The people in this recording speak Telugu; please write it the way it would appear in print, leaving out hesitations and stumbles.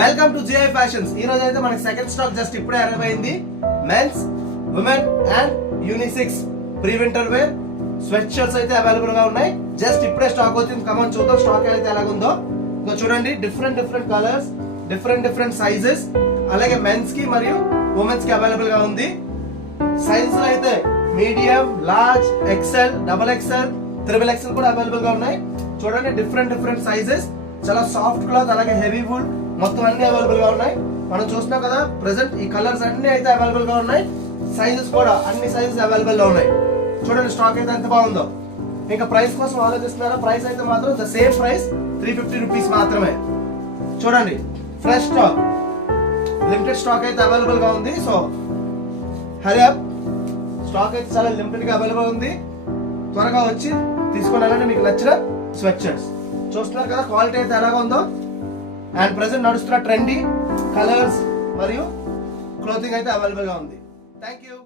Welcome to GI fashions. ఈ రోజు అయితే మనకి సెకండ్ స్టాక్ జస్ట్ ఇప్పుడే అరైవ్ అయింది. Men's, women and unisex pre winter wear sweatshirts అయితే అవైలబుల్ గా ఉన్నాయి. జస్ట్ ఇప్పుడే స్టాక్ వచ్చింది. కమన్ చూద్దాం స్టాక్ అయితే ఎలాగుందో. ఇంకా చూడండి, డిఫరెంట్ కలర్స్, డిఫరెంట్ సైజెస్, అలాగే మెన్స్ కి మరియు ఉమెన్స్ కి అవైలబుల్ గా ఉంది. సైజెస్ అయితే medium, large, XL, double XL, triple XL కూడా అవైలబుల్ గా ఉన్నాయి. చూడండి, డిఫరెంట్ సైజెస్, చాలా సాఫ్ట్ క్లాత్, అలాగే హెవీ వుడ్, మొత్తం అన్ని అవైలబుల్ గా ఉన్నాయి. మనం చూస్తున్నాం కదా ప్రెసెంట్ ఈ కలర్స్ అన్ని అయితే అవైలబుల్ గా ఉన్నాయి. సైజెస్ కూడా అన్ని సైజెస్ అవైలబుల్ గా ఉన్నాయి. చూడండి స్టాక్ అయితే ఎంత బాగుందో. ఇంకా ప్రైస్ కోసం ఆలోచిస్తున్నారా? ప్రైస్ అయితే మాత్రం ద సేమ్ ప్రైస్ 350 రూపీస్ మాత్రమే. చూడండి, ఫ్రెష్ స్టాక్, లిమిటెడ్ స్టాక్ అయితే అవైలబుల్ గా ఉంది. సో హరి అప్, స్టాక్ అయితే చాలా లిమిటెడ్ గా అవైలబుల్ ఉంది. త్వరగా వచ్చి తీసుకున్నారంటే మీకు నచ్చిన స్వెట్ షర్ట్స్. చూస్తున్నారు కదా క్వాలిటీ అయితే ఎలాగా ఉందో. అండ్ ప్రెసెంట్ నడుస్తున్న ట్రెండీ కలర్స్ మరియు క్లోతింగ్ అయితే అవైలబుల్ గా ఉంది. Thank you.